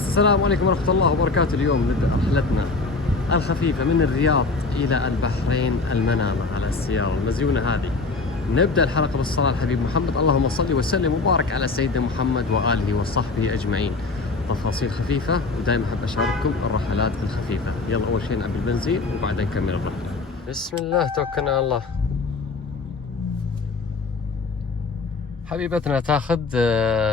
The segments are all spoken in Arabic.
السلام عليكم ورحمة الله وبركاته. اليوم نبدأ رحلتنا الخفيفة من الرياض إلى البحرين المنامة على السيارة المزيونة هذه. نبدأ الحلقة بالصلاة على الحبيب محمد، اللهم صل وسلم وبارك على سيدنا محمد وآله وصحبه أجمعين. تفاصيل خفيفة، ودائما أحب أشارككم الرحلات الخفيفة. يلا أول شيء نعبي البنزين وبعدين نكمل الرحلة. بسم الله توكلنا على الله. حبيبتنا تاخذ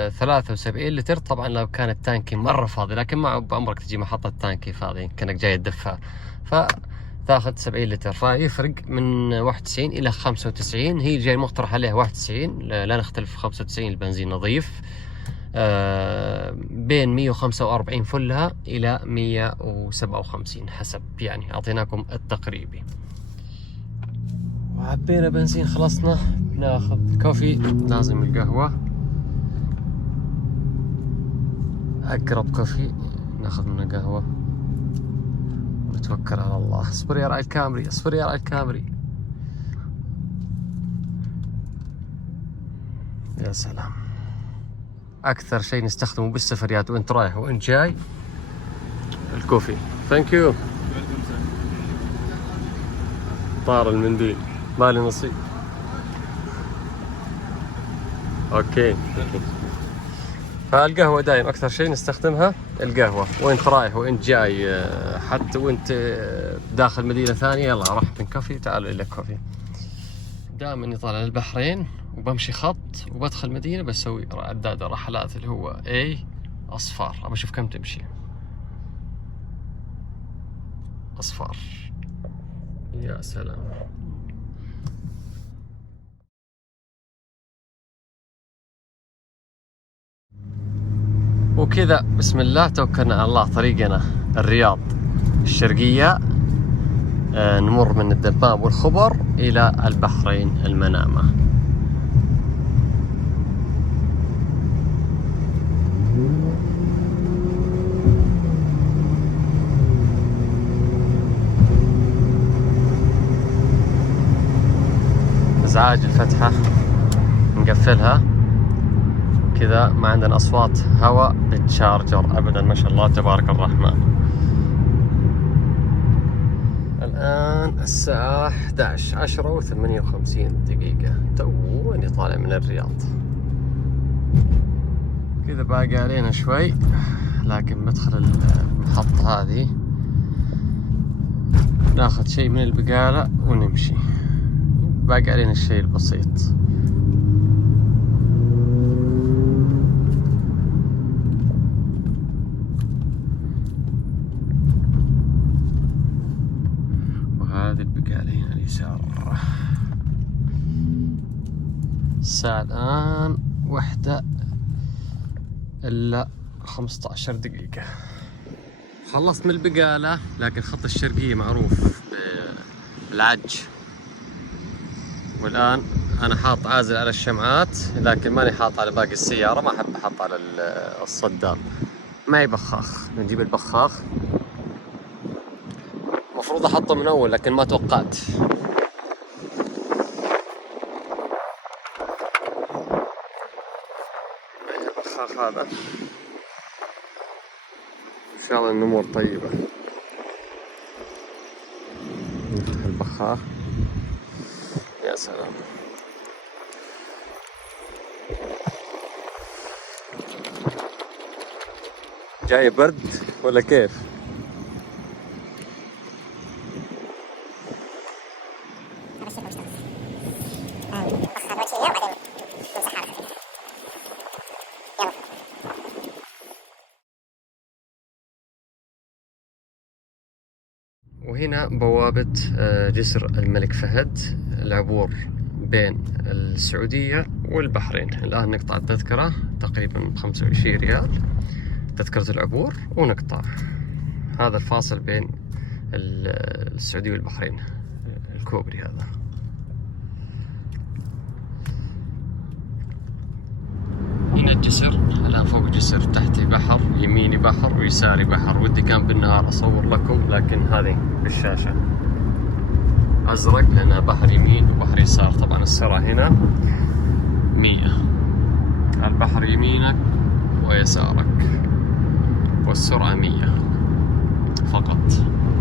73 لتر. طبعا لو كان التانكي مرة فاضي، لكن ما بعمرك تجي محطة تانكي فاضي كأنك جاي تدفها، فتاخذ 70 لتر. فيفرق من 91 إلى 95. هي جاي مقترح عليها 91، لا نختلف. 95 البنزين نظيف. بين 145 فلها إلى 157 حسب، يعني أعطيناكم التقريبي. وعبينا بنزين خلصنا. ناخذ كوفي، لازم القهوة. أقرب كوفي ناخذ منه قهوة ونتوكل على الله. اصبر يا راعي الكامري، اصبر يا راعي الكامري. يا سلام، أكثر شيء نستخدمه بالسفريات وأنت رايح وأنت جاي الكوفي. ثانك يو. طار المنديل، مالي نصيب. اوكي. فالقهوة دايم أكثر شيء نستخدمها، القهوة وأنت رايح وأنت جاي، حتى وأنت داخل مدينة ثانية. يلا رحت من كوفي، تعالوا إلى كوفي. دائما إني طالع للبحرين وبمشي خط وبدخل مدينة بسوي عداد رحلات اللي هو أصفار. أبى أشوف كم تمشي أصفار. يا سلام. وكذا بسم الله توكلنا على الله. طريقنا الرياض الشرقية، نمر من الدمام والخبر إلى البحرين المنامة. ازعاج الفتحة نقفلها كذا، ما عندنا أصوات هواء بالتشارجر أبدا، ما شاء الله تبارك الرحمن. الآن الساعة 11، 10:58 دقيقة. تواني طالع من الرياض. كذا باقي علينا شوي، لكن بدخل المحطة هذه ناخذ شيء من البقالة ونمشي. باقي علينا الشيء البسيط. وهذه البقالة هنا اليسار. الساعة الآن 1:15 دقيقة. خلصت من البقالة، لكن خط الشرقية معروف بالعج. والآن أنا حاط عازل على الشمعات، لكن ماني حاط على باقي السيارة. ما أحب أحط على الصدام. معي بخاخ، نجيب البخاخ. المفروض أحطه من أول لكن ما توقعت. معي البخاخ هذا، إن شاء الله الأمور طيبة. نفتح البخاخ. يا سلام. جاي برد ولا كيف؟ وهنا بوابة جسر الملك فهد، العبور بين السعودية والبحرين. الآن نقطع التذكرة تقريبا 25 ريال تذكرة العبور، ونقطع. هذا الفاصل بين السعودية والبحرين، الكوبري هذا. هنا الجسر. الآن فوق الجسر، تحتي بحر، يميني بحر ويساري بحر. ودي كان بالنهار أصور لكم، لكن هذه بالشاشة أزرق لأنها بحر يمين وبحر يسار. طبعا السرعة هنا 100، البحر يمينك ويسارك. والسرعة 100 فقط،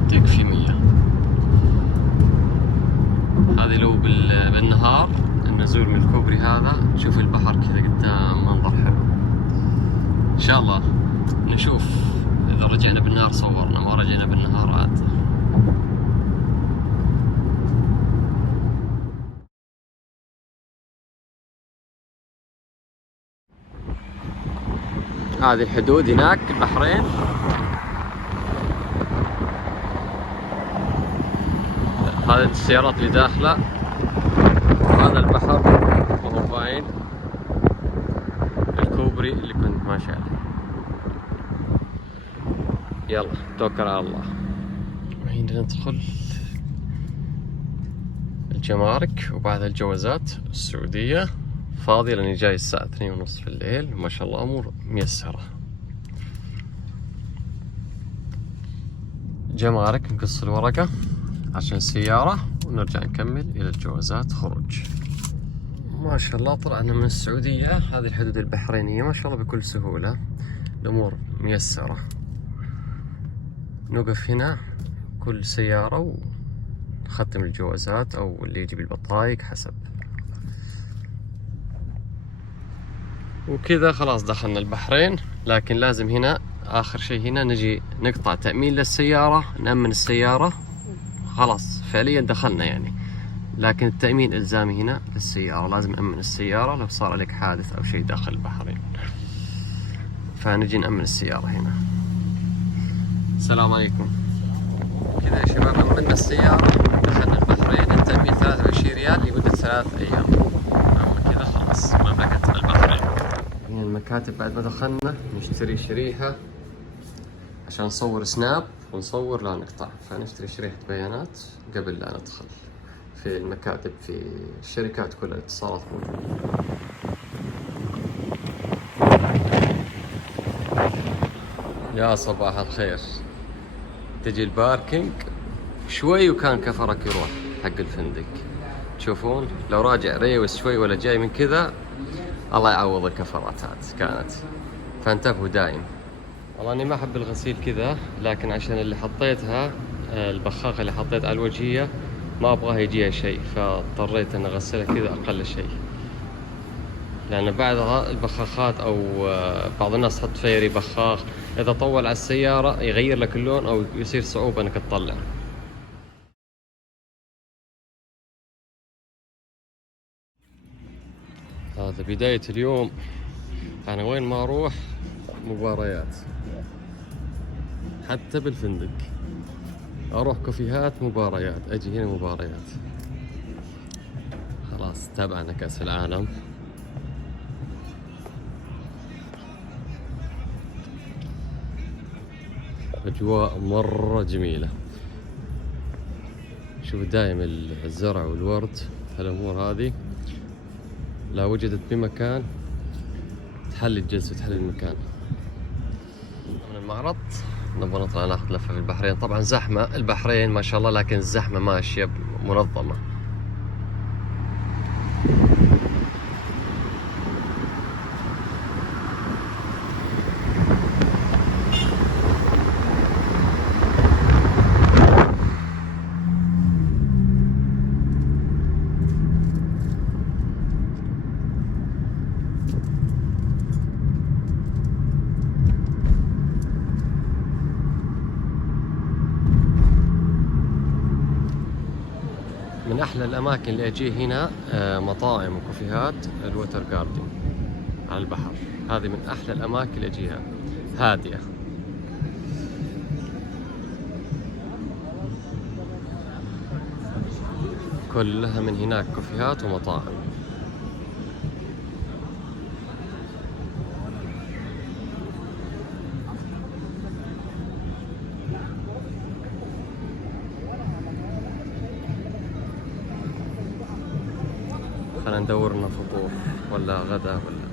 تكفي 100. هذه لو بالنهار النزول من الكوبري هذا تشوف البحر كذا قدام، منظر حلو. إن شاء الله نشوف إذا رجعنا بالنهار صورنا، ما رجعنا بالنهار عاد. هذه الحدود هناك البحرين. هذه السيارات اللي داخلة، وهذا البحر وهو باين الكوبري اللي كنت ماشي عليه. يلا توكل على الله. الحين ندخل الجمارك وبعدها الجوازات السعودية. فاضي لاني جاي الساعة 2:30 في الليل، ما شاء الله امور ميسرة. جمارك نقص الورقة عشان السيارة ونرجع نكمل الى الجوازات خروج. ما شاء الله طلعنا من السعودية. هذه الحدود البحرينية ما شاء الله بكل سهولة، الامور ميسرة. نوقف هنا كل سيارة ونختم الجوازات او اللي يجي بالبطايق حسب. وكذا خلاص دخلنا البحرين. لكن لازم هنا آخر شيء هنا نجي نقطع تأمين للسيارة، نأمن السيارة. خلاص فعليا دخلنا يعني، لكن التأمين إلزامي هنا للسيارة. لازم نأمن السيارة لو صار لك حادث أو شيء داخل البحرين، فنجي نأمن السيارة هنا. السلام عليكم. كذا يا شباب أمنا السيارة، دخلنا البحرين. التأمين 23 ريال لمدة 3 أيام. أما كذا خلاص مملكة البحرين. هنا المكاتب بعد ما دخلنا نشتري شريحة عشان نصور سناب ونصور لا نقطع، فنشتري شريحة بيانات قبل لا ندخل في المكاتب في الشركات كلها الاتصالات موجودة. يا صباح الخير. تجي الباركينج شوي وكان كفرك يروح حق الفندق. تشوفون لو راجع ريوس شوي ولا جاي من كذا الله يعوض الكفرات هات كانت. فانتبهوا دايم. والله اني ما احب الغسيل كذا، لكن عشان اللي حطيتها البخاخة اللي حطيت على الوجهية ما ابغاها يجيها شيء، فاضطريت ان اغسلها كذا اقل شيء. لان بعض البخاخات او بعض الناس تحط فيري بخاخ، اذا طول على السيارة يغير لك اللون او يصير صعوبة انك تطلع. هذا بداية اليوم. أنا وين ما أروح مباريات، حتى بالفندق أروح كافيهات مباريات، أجي هنا مباريات. خلاص تابعنا كأس العالم. أجواء مرة جميلة. شوف دايم الزرع والورد هالأمور هذه لو وجدت بمكان تحل الجلسة وتحل المكان. من المعرض نبغى نطلع ناخذ لفة في البحرين. طبعا زحمة البحرين ما شاء الله، لكن الزحمة ماشية منظمة. من أحلى الأماكن اللي أجيه هنا مطاعم وكافيهات الوتر جاردن على البحر. هذه من أحلى الأماكن اللي أجيها، هادئة. كلها من هناك كافيهات ومطاعم. خلينا ندور لنا فطور ولا غدا ولا.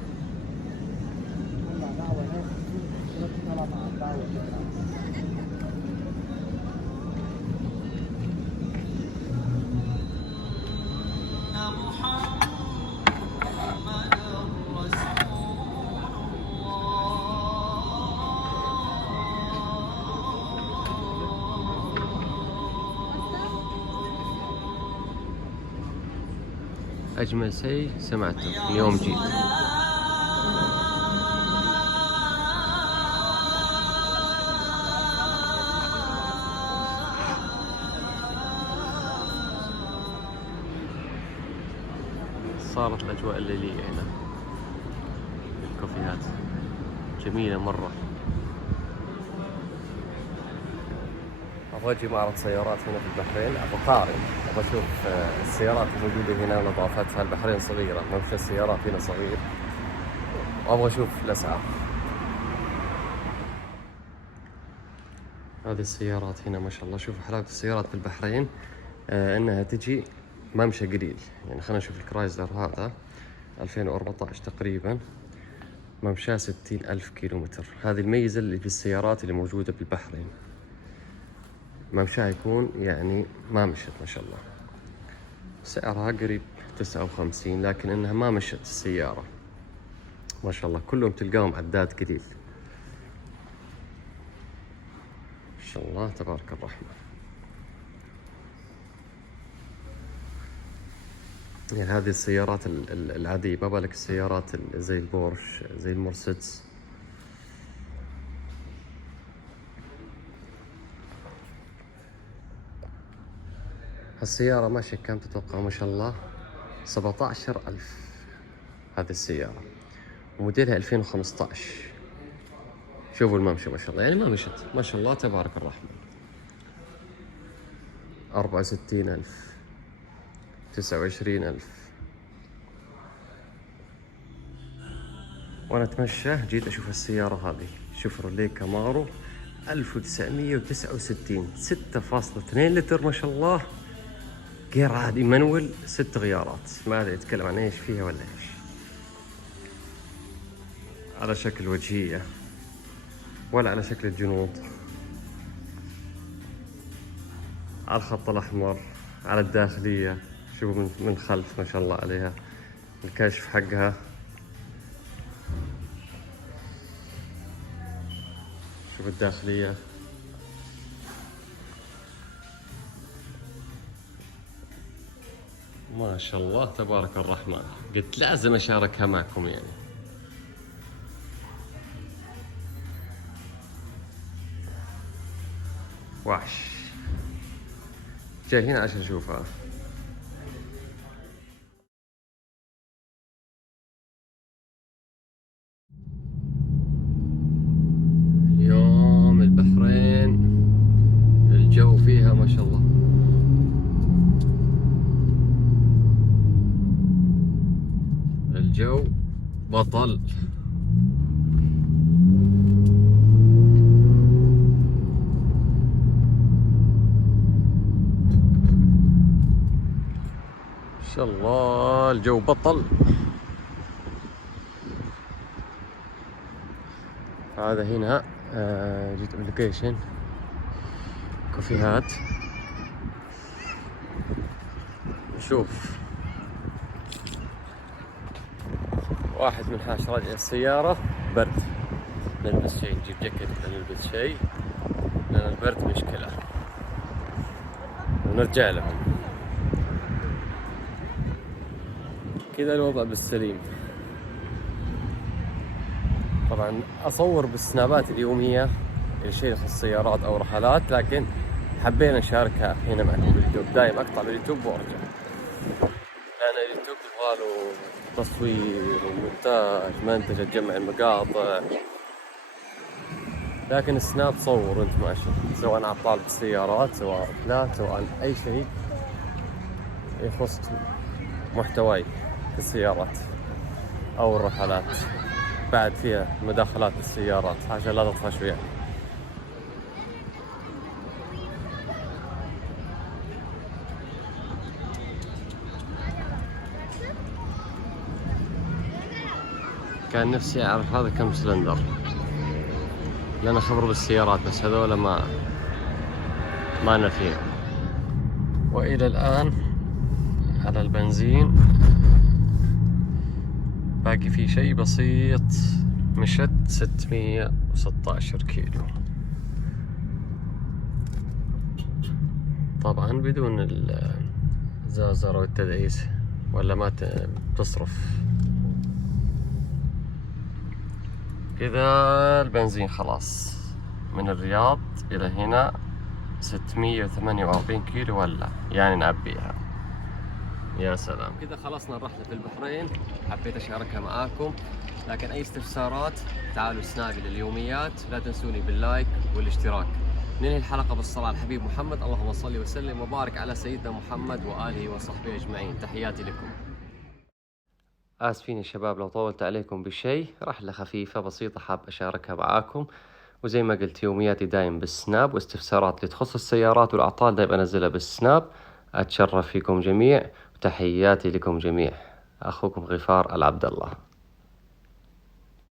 أجمل شيء سمعته من يوم جيت. صارت الأجواء الليلية هنا، الكافيهات جميلة مرة. أبغى أجي معرض سيارات هنا في البحرين، أبغى أقارن، أبغى أشوف السيارات الموجودة هنا ونظافتها. البحرين صغيرة، ممشى السيارات هنا صغير، وأبغى أشوف الأسعار. هذه السيارات هنا ما شاء الله. شوفوا حلاوة السيارات في البحرين، إنها تجي ممشى قليل. يعني خلينا نشوف الكرايزلر هذا 2014 تقريبا، ممشاه 60,000 كيلومتر. هذه الميزة اللي في السيارات اللي موجودة بالبحرين، ممشاه يكون يعني ما مشت ما شاء الله. سعرها قريب 59، لكن انها ما مشت السيارة ما شاء الله. كلهم تلقاهم عداد قليل ما شاء الله تبارك الرحمن. يعني هذه السيارات العادية، ما بالك السيارات زي البورش زي المرسيدس. السيارة ماشية كم تتوقع؟ ما شاء الله 17,000 هذه السيارة، وموديلها 2015. شوفوا الممشى ما شاء الله، يعني ما مشت ما شاء الله تبارك الرحمن. 64,000 29,000. وأنا أتمشى جيت أشوف السيارة هذه، شوفروليه كامارو 1969، 6.2 لتر ما شاء الله، غير عادي، منول، 6 غيارات. ما أدري يتكلم عن إيش فيها ولا إيش. على شكل وجهية ولا على شكل الجنوط، على الخط الأحمر، على الداخلية. شوفوا من خلف ما شاء الله عليها الكشف حقها. شوف الداخلية، ما شاء الله تبارك الرحمن. قلت لازم أشاركها معكم يعني. وحش، جاي هنا عشان أشوفها. اليوم البحرين الجو فيها ما شاء الله، الجو بطل. ما شاء الله الجو بطل. هذا هنا جيت ابلكيشن كافيهات. شوف واحد من حاش راجع السيارة، برد، نلبس شيء، نجيب جاكيت نلبس شيء لأن البرد مشكلة، ونرجع لهم. كذا الوضع بالسليم. طبعا أصور بالسنابات اليومية الشيء يخص السيارات أو رحلات، لكن حبينا نشاركها هنا معكم باليوتيوب. دايم أقطع باليوتيوب وأرجع، لأن اليوتيوب يبغاله تصوير ومونتاج، منتج، تجمع المقاطع. لكن السناب صور أنت ماشي، سواء عطال بالسيارات، سواء رحلات، سواء أي شيء يخص محتواي في السيارات أو الرحلات. بعد فيها مداخلات السيارات عشان لا تطفش يعني. كان نفسي أعرف هذا كم سلندر، لأن خبر بالسيارات، بس هذول ما نفيهم. وإلى الآن على البنزين باقي في شيء بسيط، مشت 616 كيلو، طبعا بدون الزازر والتدعيس. ولا ما بتصرف. كذا البنزين خلاص من الرياض إلى هنا 648 كيلو ولا يعني نعبيها. يا سلام. كذا خلصنا الرحلة في البحرين، حبيت أشاركها معاكم. لكن أي استفسارات تعالوا سنابي لليوميات، لا تنسوني باللايك والاشتراك. ننهي الحلقة بالصلاة على الحبيب محمد، اللهم صل وسلم وبارك على سيدنا محمد وآله وصحبه أجمعين. تحياتي لكم. آسفين يا شباب لو طولت عليكم بشيء، رحلة خفيفة بسيطة حاب أشاركها معاكم. وزي ما قلت يومياتي دايم بالسناب، واستفسارات اللي تخص السيارات والأعطال دايم أنزلها بالسناب. أتشرف فيكم جميع وتحياتي لكم جميع. أخوكم غفار العبد الله.